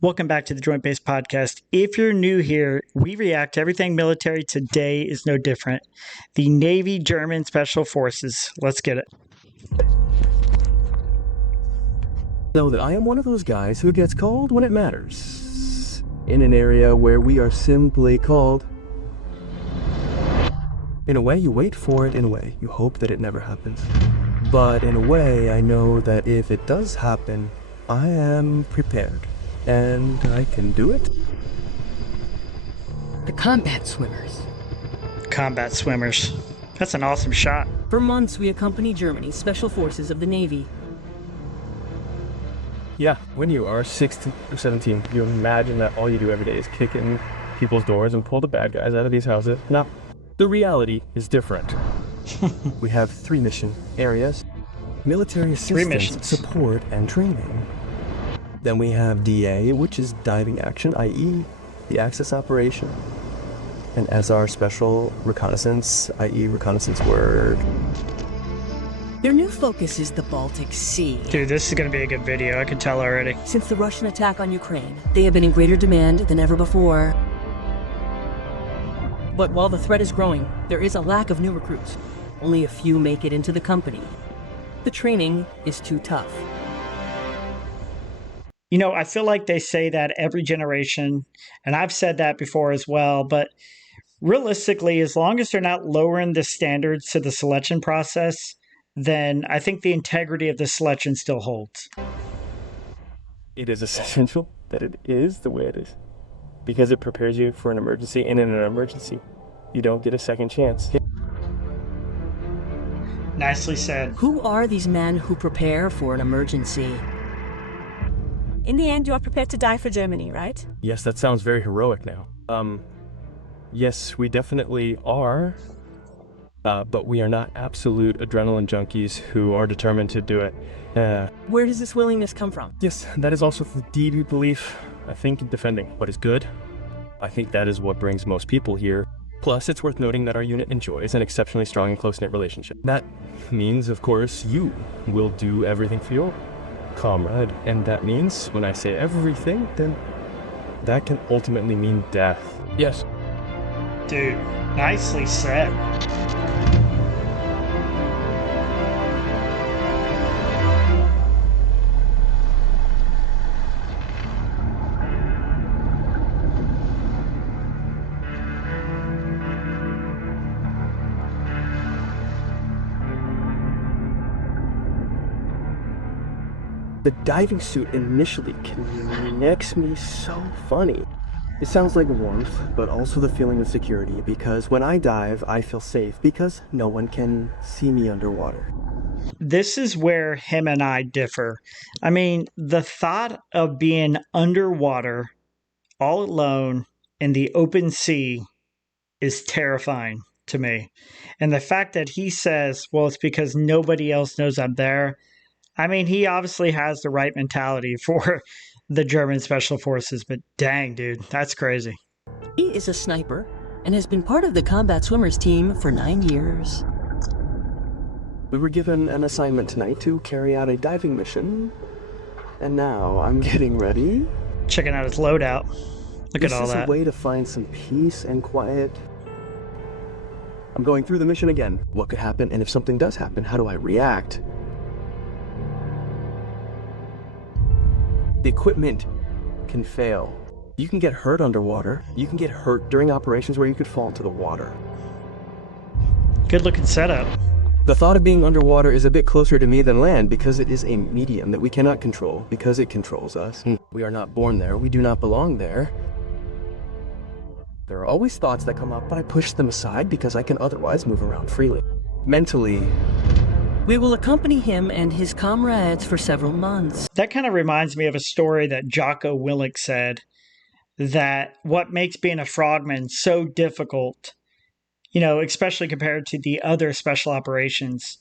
Welcome back to the Joint Base Podcast. If you're new here, we react to everything military. Today is no different. The Navy German Special Forces. Let's get it. Know that I am one of those guys who gets called when it matters. In an area where we are simply called. In a way, you wait for it. In a way, you hope that it never happens. But in a way, I know that if it does happen, I am prepared. And I can do it. The combat swimmers. Combat swimmers. That's an awesome shot. For months, we accompany Germany's special forces of the Navy. Yeah, when you are 16 or 17, you imagine that all you do every day is kick in people's doors and pull the bad guys out of these houses. No, the reality is different. We have 3 mission areas: military assistance, support, and training. Then we have DA, which is diving action, i.e. the Axis operation. And SR, special reconnaissance, i.e. reconnaissance work. Their new focus is the Baltic Sea. Dude, this is going to be a good video. I can tell already. Since the Russian attack on Ukraine, they have been in greater demand than ever before. But while the threat is growing, there is a lack of new recruits. Only a few make it into the company. The training is too tough. You know, I feel like they say that every generation, and I've said that before as well, but realistically, as long as they're not lowering the standards to the selection process, then I think the integrity of the selection still holds. It is essential that it is the way it is, because it prepares you for an emergency, and in an emergency, you don't get a second chance. Nicely said. Who are these men who prepare for an emergency? In the end, you are prepared to die for Germany, right? Yes, that sounds very heroic now. Yes, we definitely are, but we are not absolute adrenaline junkies who are determined to do it. Where does this willingness come from? Yes, that is also the deep belief, I think, in defending what is good. I think that is what brings most people here. Plus, it's worth noting that our unit enjoys an exceptionally strong and close-knit relationship. That means, of course, you will do everything for your comrade, and that means when I say everything, then that can ultimately mean death. Yes. Dude, nicely said. The diving suit initially connects me so funny. It sounds like warmth, but also the feeling of security, because when I dive, I feel safe because no one can see me underwater. This is where him and I differ. I mean, the thought of being underwater, all alone, in the open sea is terrifying to me. And the fact that he says, well, it's because nobody else knows I'm there. I mean, he obviously has the right mentality for the German Special Forces, but dang, dude, that's crazy. He is a sniper and has been part of the combat swimmers team for 9 years. We were given an assignment tonight to carry out a diving mission, and now I'm getting ready. Checking out his loadout. Look at all This is that. a way to find some peace and quiet. I'm going through the mission again. What could happen, and if something does happen, how do I react? The equipment can fail. You can get hurt underwater. You can get hurt during operations where you could fall into the water. Good looking setup. The thought of being underwater is a bit closer to me than land because it is a medium that we cannot control because it controls us. We are not born there. We do not belong there. There are always thoughts that come up, but I push them aside because I can otherwise move around freely. Mentally, We will accompany him and his comrades for several months. That kind of reminds me of a story that Jocko Willink said, that what makes being a frogman so difficult, you know, especially compared to the other special operations,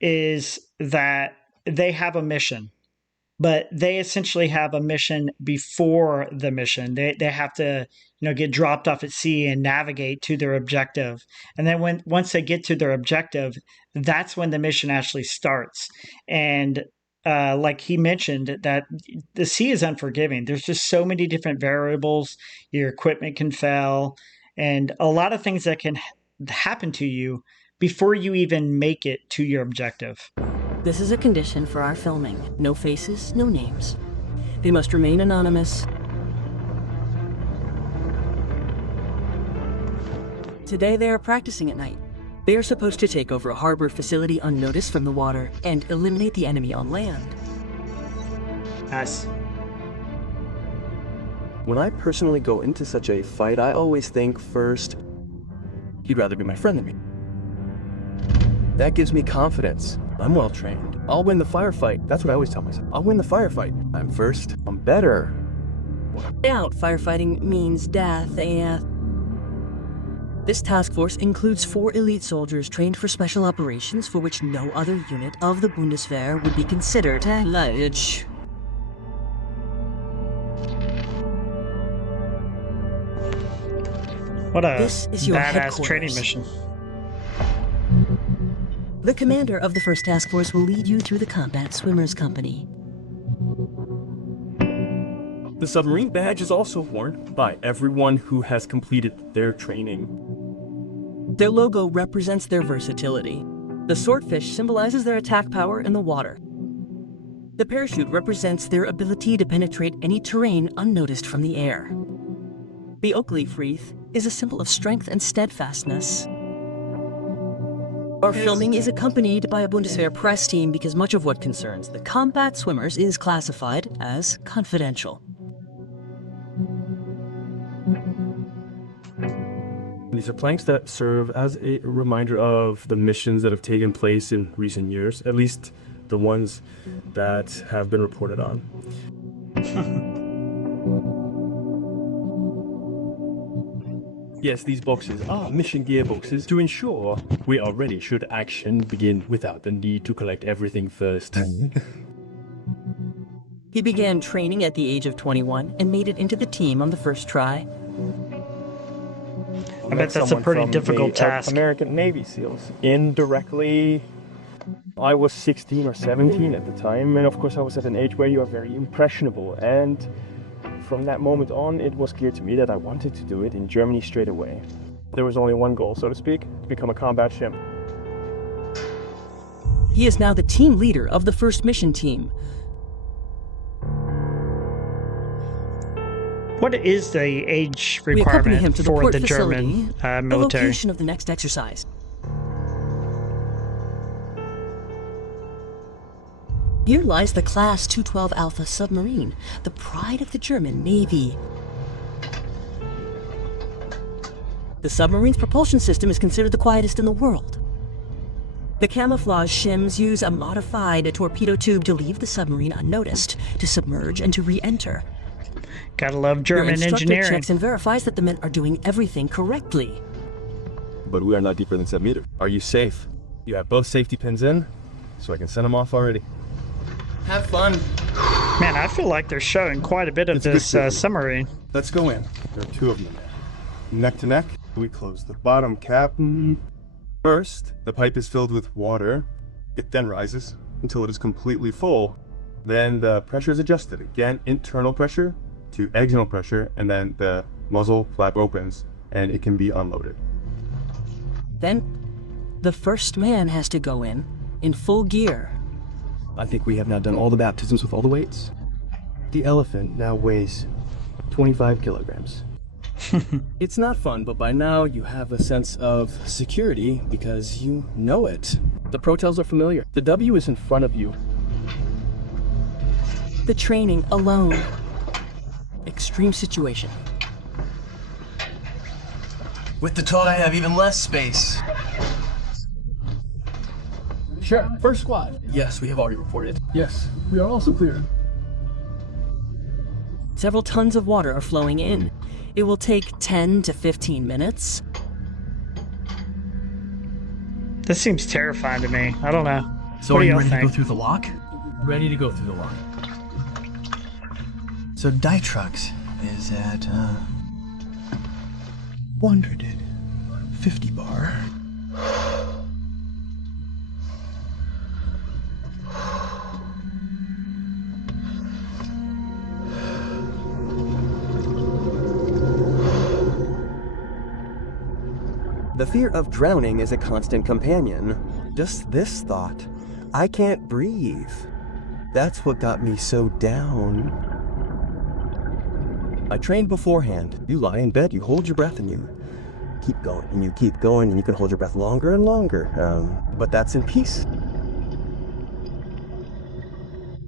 is that they have a mission, but they essentially have a mission before the mission. They have to, you know, get dropped off at sea and navigate to their objective. And then once they get to their objective, that's when the mission actually starts. And like he mentioned, that the sea is unforgiving. There's just so many different variables. Your equipment can fail, and a lot of things that can happen to you before you even make it to your objective. This is a condition for our filming. No faces, no names. They must remain anonymous. Today they are practicing at night. They are supposed to take over a harbor facility unnoticed from the water and eliminate the enemy on land. Nice. When I personally go into such a fight, I always think first, he'd rather be my friend than me. That gives me confidence. I'm well trained. I'll win the firefight. That's what I always tell myself. I'll win the firefight. I'm first. I'm better. Out firefighting means death. This task force includes 4 elite soldiers trained for special operations for which no other unit of the Bundeswehr would be considered large. What a This is your badass training headquarters. mission. The commander of the first task force will lead you through the Combat Swimmers Company. The submarine badge is also worn by everyone who has completed their training. Their logo represents their versatility. The swordfish symbolizes their attack power in the water. The parachute represents their ability to penetrate any terrain unnoticed from the air. The oak leaf wreath is a symbol of strength and steadfastness. Our filming is accompanied by a Bundeswehr press team because much of what concerns the combat swimmers is classified as confidential. These are planks that serve as a reminder of the missions that have taken place in recent years, at least the ones that have been reported on. Yes, these boxes are mission gearboxes to ensure we are ready should action begin without the need to collect everything first. He began training at the age of 21 and made it into the team on the first try. I bet that's a pretty difficult task. American Navy SEALs. Indirectly, I was 16 or 17 at the time, and of course I was at an age where you are very impressionable, and from that moment on, it was clear to me that I wanted to do it in Germany straight away. There was only one goal, so to speak, to become a combat ship. He is now the team leader of the first mission team. What is the age We accompany him requirement to the for port the facility, German the military? location of the next exercise. Here lies the Class 212 Alpha submarine, the pride of the German Navy. The submarine's propulsion system is considered the quietest in the world. The camouflage shims use a modified torpedo tube to leave the submarine unnoticed, to submerge and to re-enter. Gotta love Your German instructor engineering. checks and verifies that the men are doing everything correctly. But we are not deeper than 7 meters. Are you safe? You have both safety pins in, so I can send them off already. Have fun. Man, I feel like they're showing quite a bit of It's a good this signal. submarine. Let's go in. There are 2 of them in there. Neck to neck, we close the bottom cap. First, the pipe is filled with water. It then rises until it is completely full. Then the pressure is adjusted. Again, internal pressure to external pressure, and then the muzzle flap opens and it can be unloaded. Then, the first man has to go in full gear. I think we have now done all the baptisms with all the weights. The elephant now weighs 25 kilograms. It's not fun, but by now you have a sense of security because you know it. The protels are familiar. The W is in front of you. The training alone. Extreme situation. With the tow, I have even less space. Sure. First squad. Yes, we have already reported. Yes, we are also clear. Several tons of water are flowing in. It will take 10 to 15 minutes. This seems terrifying to me. I don't know. So What are do you y'all ready to think? go through the lock? Ready to go through the lock. So Dytrux is at 150 bar. The fear of drowning is a constant companion. Just this thought, I can't breathe. That's what got me so down. I trained beforehand. You lie in bed, you hold your breath, and you keep going, and you keep going, and you can hold your breath longer and longer. But that's in peace.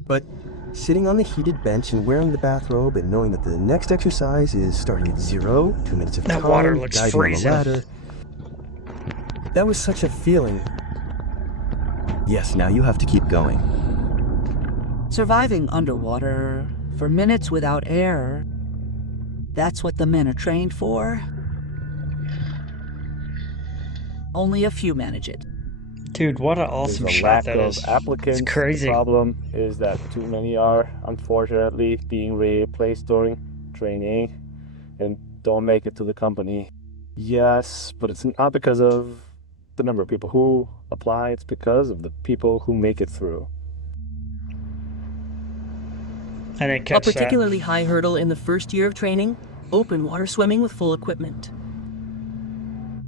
But sitting on the heated bench and wearing the bathrobe and knowing that the next exercise is starting at 0, 2 minutes of time, That water looks diving on the freezing. ladder. That was such a feeling. Yes, now you have to keep going. Surviving underwater for minutes without air, that's what the men are trained for. Only a few manage it. Dude, what an awesome There's a shot lack that of is. applicants. It's crazy. The problem is that too many are, unfortunately, being replaced during training and don't make it to the company. Yes, but it's not because of the number of people who apply, it's because of the people who make it through. I didn't A catch that. particularly high hurdle in the first year of training, open water swimming with full equipment.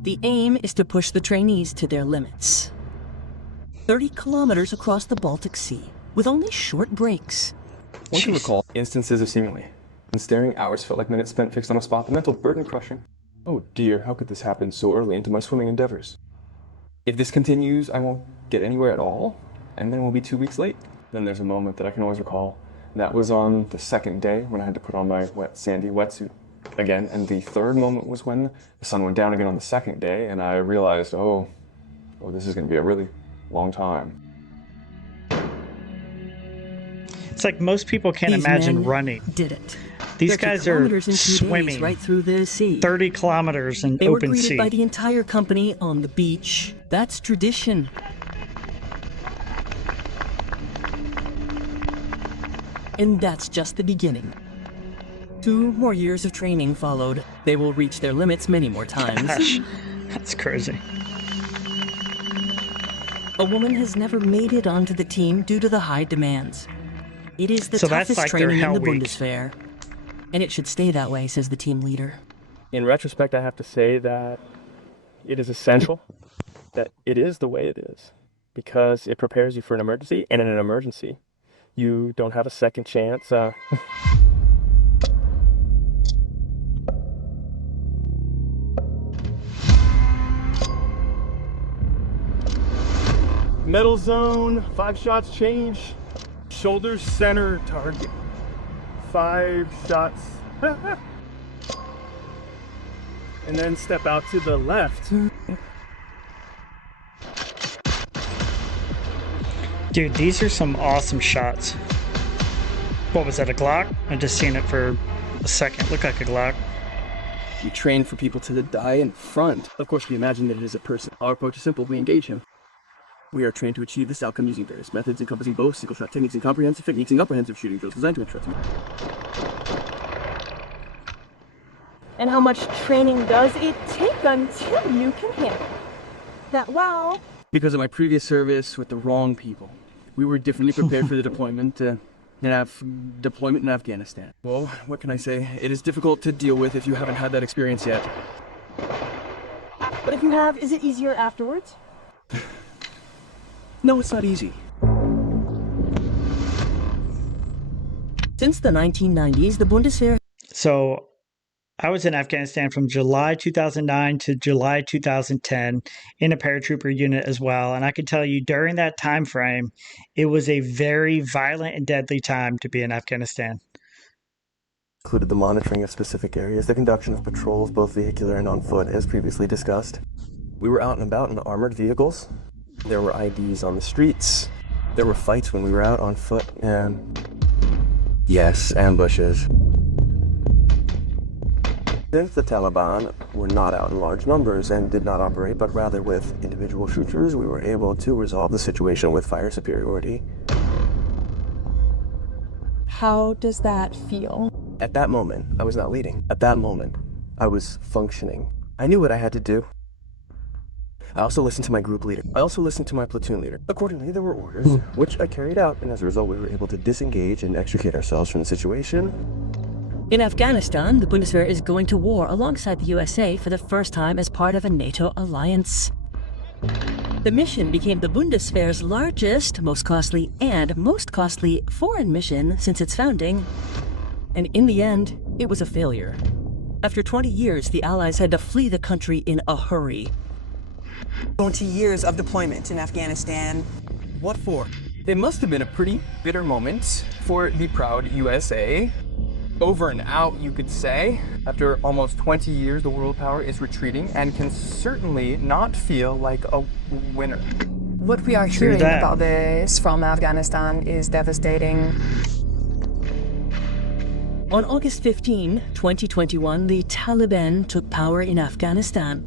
The aim is to push the trainees to their limits. 30 kilometers across the Baltic Sea, with only short breaks. One can Jeez. recall instances of seemingly. When staring, hours felt like minutes spent fixed on a spot, the mental burden crushing. Oh dear, how could this happen so early into my swimming endeavors? If this continues, I won't get anywhere at all, and then we'll be 2 weeks late. Then there's a moment that I can always recall. That was on the second day when I had to put on my wet, sandy wetsuit again, and the third moment was when the sun went down again on the second day, and I realized, oh, this is going to be a really long time. It's like most people can't These imagine men running. did it. These 30 guys are kilometers in 2 days, swimming right through the sea. 30 kilometers in They were open greeted sea. by the entire company on the beach. That's tradition. And that's just the beginning. 2 more years of training followed. They will reach their limits many more times. Gosh, that's crazy. A woman has never made it onto the team due to the high demands. It is the So that's toughest like their training in Hell the Week. Bundeswehr. And it should stay that way, says the team leader. In retrospect, I have to say that it is essential that it is the way it is, because it prepares you for an emergency, and in an emergency, you don't have a second chance. Metal zone, 5 shots change, shoulder center target, 5 shots, and then step out to the left. Dude, these are some awesome shots. What was that, a Glock? I just seen it for a second. Looked like a Glock. We train for people to die in front. Of course, we imagine that it is a person. Our approach is simple. We engage him. We are trained to achieve this outcome using various methods encompassing both single-shot techniques and comprehensive techniques and comprehensive shooting drills designed to interrupt him. And how much training does it take until you can handle that? Well, Because of my previous service with the wrong people, we were differently prepared for the deployment in Afghanistan. Well, what can I say? It is difficult to deal with if you haven't had that experience yet. but if you have, is it easier afterwards? No, it's not easy. Since the 1990s, the Bundeswehr So I was in Afghanistan from July 2009 to July 2010 in a paratrooper unit as well. And I can tell you during that time frame, it was a very violent and deadly time to be in Afghanistan. Included the monitoring of specific areas, the conduction of patrols, both vehicular and on foot, as previously discussed. We were out and about in armored vehicles. There were IDs on the streets. There were fights when we were out on foot, and yes, ambushes. Since the Taliban were not out in large numbers and did not operate, but rather with individual shooters, we were able to resolve the situation with fire superiority. How does that feel? At that moment, I was not leading. At that moment, I was functioning. I knew what I had to do. I also listened to my group leader. I also listened to my platoon leader. Accordingly, there were orders, which I carried out, and as a result, we were able to disengage and extricate ourselves from the situation. In Afghanistan, the Bundeswehr is going to war alongside the USA for the first time as part of a NATO alliance. The mission became the Bundeswehr's largest, most costly foreign mission since its founding. And in the end, it was a failure. After 20 years, the Allies had to flee the country in a hurry. 20 years of deployment in Afghanistan. What for? It must have been a pretty bitter moment for the proud USA. Over and out, you could say. After almost 20 years, the world power is retreating and can certainly not feel like a winner. What we are hearing about this from Afghanistan is devastating. On August 15, 2021, the Taliban took power in Afghanistan.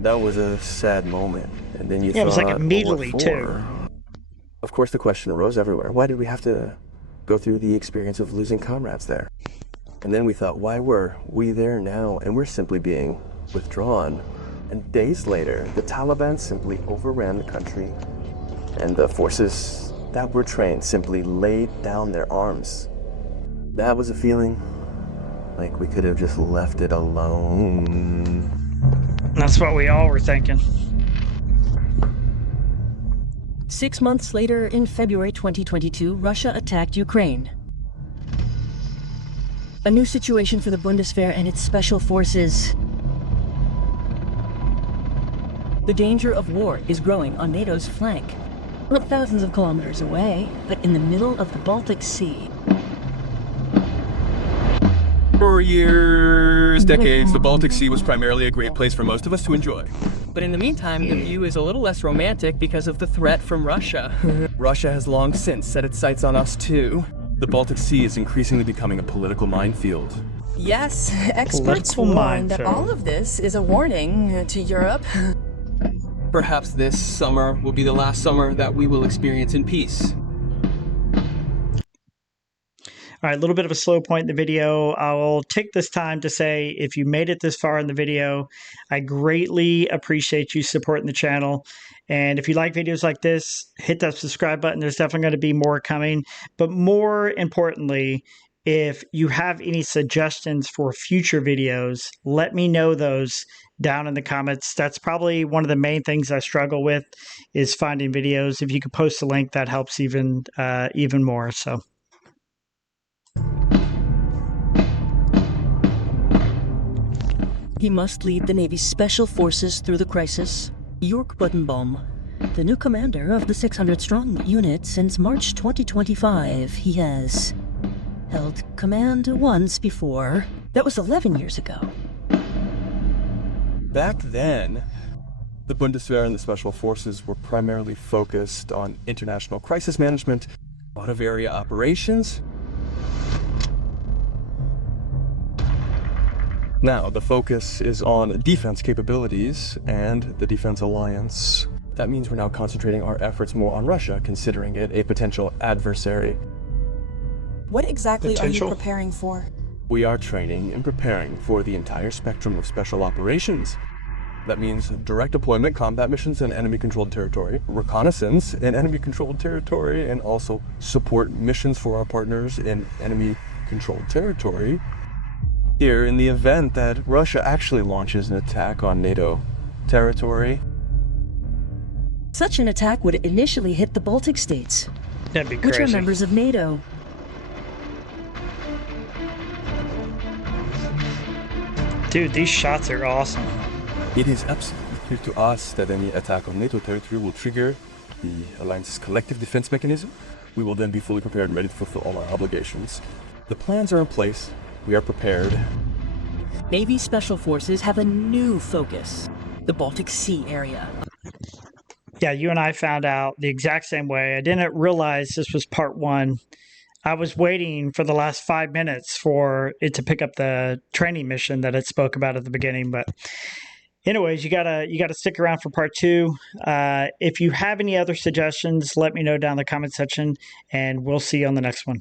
That was a sad moment. And then you thought, it was like immediately, what too. for? Of course, the question arose everywhere. Why did we have to go through the experience of losing comrades there? And then we thought, why were we there now and we're simply being withdrawn? And days later, the Taliban simply overran the country and the forces that were trained simply laid down their arms. That was a feeling like we could have just left it alone. That's what we all were thinking. 6 months later, in February 2022, Russia attacked Ukraine. A new situation for the Bundeswehr and its special forces. The danger of war is growing on NATO's flank. Not thousands of kilometers away, but in the middle of the Baltic Sea. For years, decades, the Baltic Sea was primarily a great place for most of us to enjoy. But in the meantime, the view is a little less romantic because of the threat from Russia. Russia has long since set its sights on us too. The Baltic Sea is increasingly becoming a political minefield. Yes, experts warn that all of this is a warning to Europe. Perhaps this summer will be the last summer that we will experience in peace. All right, a little bit of a slow point in the video. I will take this time to say, if you made it this far in the video, I greatly appreciate you supporting the channel. And if you like videos like this, hit that subscribe button. There's definitely going to be more coming. But more importantly, if you have any suggestions for future videos, let me know those down in the comments. That's probably one of the main things I struggle with, is finding videos. If you could post a link, that helps even more. So. He must lead the Navy's special forces through the crisis. Jörg Butenbaum, the new commander of the 600-strong unit since March 2025. He has held command once before. That was 11 years ago. Back then, the Bundeswehr and the Special Forces were primarily focused on international crisis management, out-of-area operations. Now, the focus is on defense capabilities and the defense alliance. That means we're now concentrating our efforts more on Russia, considering it a potential adversary. What exactly are you preparing for? We are training and preparing for the entire spectrum of special operations. That means direct deployment combat missions in enemy-controlled territory, reconnaissance in enemy-controlled territory, and also support missions for our partners in enemy-controlled territory. Here, in the event that Russia actually launches an attack on NATO territory. Such an attack would initially hit the Baltic states, That'd be crazy. which are members of NATO. Dude, these shots are awesome. It is absolutely clear to us that any attack on NATO territory will trigger the Alliance's collective defense mechanism. We will then be fully prepared and ready to fulfill all our obligations. The plans are in place. We are prepared. Navy Special Forces have a new focus, the Baltic Sea area. Yeah, you and I found out the exact same way. I didn't realize this was part one. I was waiting for the last 5 minutes for it to pick up the training mission that it spoke about at the beginning. But anyways, you gotta stick around for part two. If you have any other suggestions, let me know down in the comment section, and we'll see you on the next one.